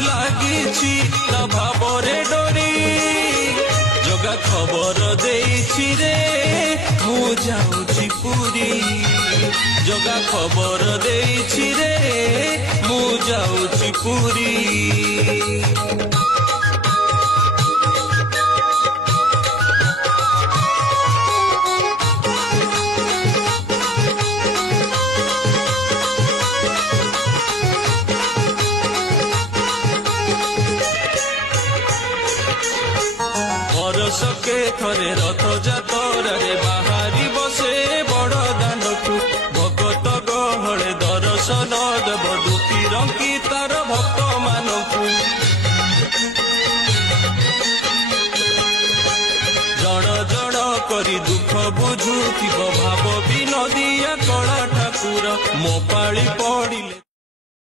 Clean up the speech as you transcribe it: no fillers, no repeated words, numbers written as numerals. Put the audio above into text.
লাগিছি তা ভাবরে ডরি জগা খবর দেইছি রে মু যাউছি পুরী জগা খবর দেইছি রে মু যাউছি পুরী বরষকে থরে রথযাত্রারে বাহারি বসে বড় দাଣ୍ଡକୁ ভকত গহଳେ দর্শନ দেব দুঃଖୀ ରଙ୍କି ତାର ଭକ୍ତ ମାନଙ୍କୁ